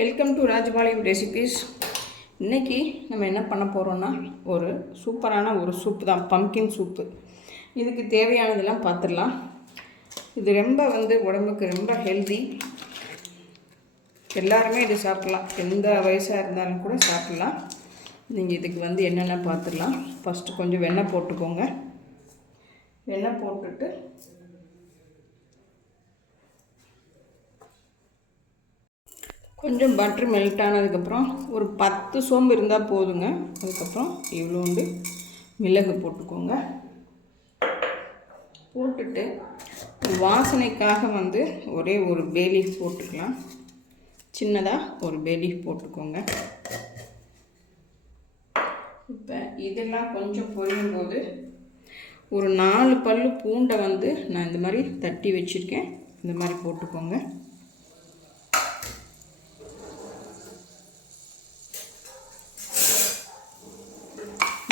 Welcome to Rajapalayam recipes. இன்றைக்கி நம்ம என்ன பண்ண போகிறோன்னா ஒரு சூப்பரான ஒரு சூப்பு தான், பம்கின் சூப்பு. இதுக்கு தேவையானதெல்லாம் பார்த்துடலாம். இது ரொம்ப உடம்புக்கு ரொம்ப ஹெல்தி. எல்லாருமே இது சாப்பிட்லாம், எந்த வயசாக இருந்தாலும் கூட சாப்பிட்லாம். நீங்கள் இதுக்கு என்னென்ன பார்த்துடலாம். ஃபஸ்ட்டு கொஞ்சம் வெண்ணெய் போட்டுக்கோங்க. வெண்ணெய் போட்டுட்டு கொஞ்சம் பட்ரு மெல்ட் ஆனதுக்கப்புறம் ஒரு 10 சோம்பு இருந்தால் போதுங்க. அதுக்கப்புறம் இவ்வளோண்டு மிளகு போட்டுக்கோங்க. போட்டுட்டு வாசனைக்காக ஒரே ஒரு பே லீஃப் போட்டுக்கலாம். சின்னதாக ஒரு பே லீஃப் போட்டுக்கோங்க. இப்போ இதெல்லாம் கொஞ்சம் பொரியும் போது ஒரு 4 பல்லு பூண்டை நான் இந்த மாதிரி தட்டி வச்சுருக்கேன். இந்த மாதிரி போட்டுக்கோங்க.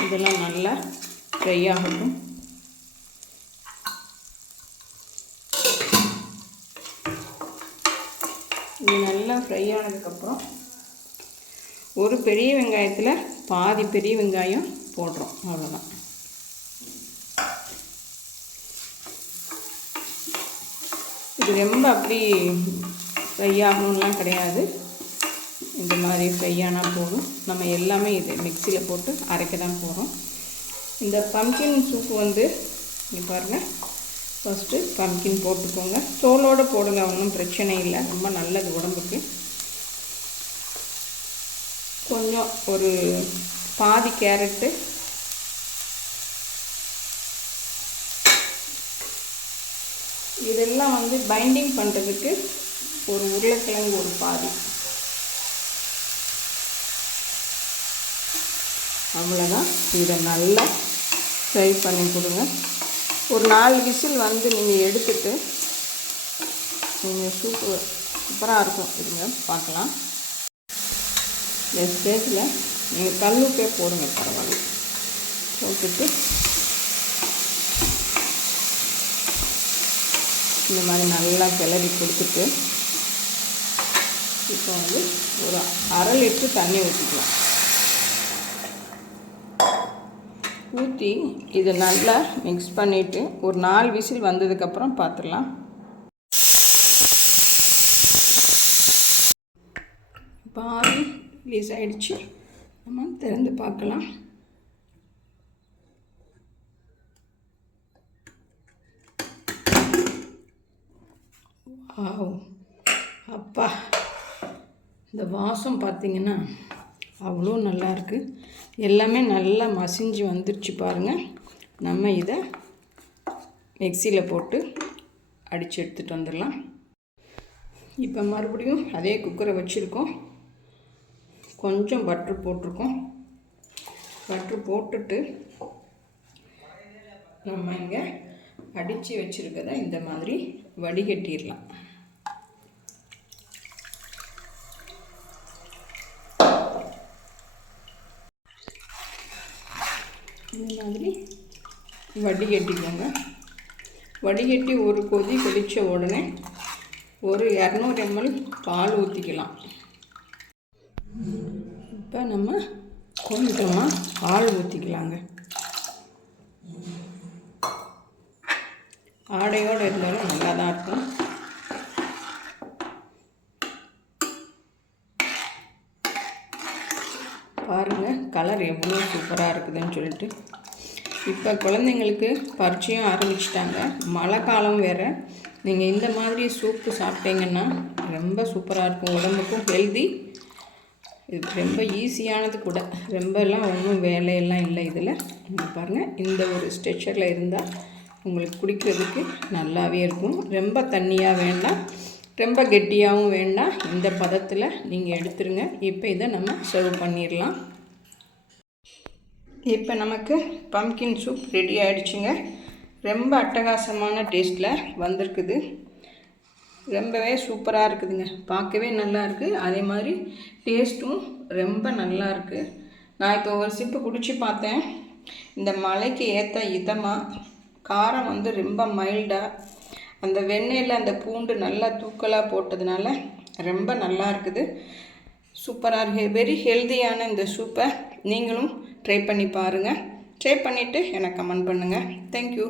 இதெல்லாம் நல்லா ஃப்ரை ஆகட்டும். இது நல்லா ஃப்ரை ஆனதுக்கப்புறம் ஒரு பெரிய வெங்காயத்தில் பாதி பெரிய வெங்காயம் போடுறோம். அவ்வளோதான். இது ரொம்ப அப்படி ஃப்ரை ஆகணும்லாம் கிடையாது. இந்த மாதிரி ஃப்ரை ஆனால் போதும். நம்ம எல்லாமே இது மிக்சியில் போட்டு அரைக்க தான் போகிறோம். இந்த பம்கின் சூப்பு இங்கே பாருங்கள். ஃபஸ்ட்டு பம்கின் போட்டுக்கோங்க. தோலோடு போடுங்க, ஒன்றும் பிரச்சனை இல்லை. ரொம்ப நல்லது உடம்புக்கு. கொஞ்சம் ஒரு பாதி கேரட்டு, இதெல்லாம் பைண்டிங் பண்ணுறதுக்கு ஒரு உருளைக்கிழங்கு ஒரு பாதி. அவ்வளோதான். இதை நல்லா ஃப்ரை பண்ணி கொடுங்க. ஒரு 4 விசில் நீங்கள் எடுத்துட்டு நீங்கள் சூப்பு சூப்பராக இருக்கும். இருங்க பார்க்கலாம். இந்த ஸ்டேஜில் நீங்கள் கல்லுப்பே போடுங்க, பரவாயில்ல. போட்டுட்டு இந்த மாதிரி நல்லா கிளறி கொடுத்துட்டு இப்போ ஒரு 1/2 லிட்டர் தண்ணி ஊற்றிக்கலாம். ஊற்றி இதை நல்லா மிக்ஸ் பண்ணிவிட்டு ஒரு 4 விசில் வந்ததுக்கப்புறம் பார்த்துடலாம். பாதி ரிலீஸ் ஆகிடுச்சு. நம்ம திறந்து பார்க்கலாம். வாவ், அப்பா, இந்த வாசம் பார்த்திங்கன்னா அவ்வளோ நல்லாயிருக்கு. எல்லாமே நல்லா மசிஞ்சு வந்துடுச்சு பாருங்கள். நம்ம இதை மிக்சியில் போட்டு அடித்து எடுத்துகிட்டு வந்துடலாம். இப்போ மறுபடியும் அதே குக்கரை வச்சுருக்கோம். கொஞ்சம் பட்ரு போட்டிருக்கோம். பட்ரு போட்டுட்டு நம்ம இங்கே அடித்து வச்சுருக்கதை இந்த மாதிரி வடிகட்டிடலாம். இந்த மாதிரி வடிகட்டிக்கோங்க. வடிகட்டி ஒரு கொதி கொதித்த உடனே ஒரு 200 ml பால் ஊற்றிக்கலாம். இப்போ நம்ம கொஞ்சமாக பால் ஊற்றிக்கலாங்க. ஆடையோடு இருந்தாலும் நல்லா தான் இருக்கும். பாருங்கள், கலர் எவ்வளோ சூப்பராக இருக்குதுன்னு சொல்லிட்டு. இப்போ குழந்தைங்களுக்கு பரீட்சையும் ஆரம்பிச்சிட்டாங்க, மழை காலம் வேறு. நீங்கள் இந்த மாதிரி சூப்பு சாப்பிட்டீங்கன்னா ரொம்ப சூப்பராக இருக்கும். உடம்புக்கும் ஹெல்தி. இது ரொம்ப ஈஸியானது கூட. ரொம்பலாம் ஒன்றும் வேலையெல்லாம் இல்லை இதில். நீங்கள் பாருங்கள், இந்த ஒரு ஸ்ட்ரெச்சரில் இருந்தால் உங்களுக்கு குடிக்கிறதுக்கு நல்லாவே இருக்கும். ரொம்ப தண்ணியாக வேண்டாம், ரொம்ப கெட்டியாகவும் வேண்டாம். இந்த பதத்தில் நீங்கள் எடுத்துருங்க. இப்போ இதை நம்ம சர்வ் பண்ணிடலாம். இப்போ நமக்கு பம்கின் சூப் ரெடி ஆகிடுச்சுங்க. ரொம்ப அட்டகாசமான டேஸ்ட்டில் வந்திருக்குது. ரொம்பவே சூப்பராக இருக்குதுங்க. பார்க்கவே நல்லா இருக்குது. அதே மாதிரி டேஸ்ட்டும் ரொம்ப நல்லா இருக்குது. நான் இப்போ ஒரு சிப்பு குடித்து பார்த்தேன். இந்த மழைக்கு ஏற்ற இதமாக காரம் ரொம்ப மைல்டாக, அந்த வெண்ணெயில் அந்த பூண்டு நல்லா தூக்கலாக போட்டதுனால ரொம்ப நல்லா இருக்குது. சூப்பராக வெரி ஹெல்தியான இந்த சூப்பை நீங்களும் ட்ரை பண்ணி பாருங்கள். ட்ரை பண்ணிவிட்டு எனக்கு கமெண்ட் பண்ணுங்கள். தேங்க்யூ.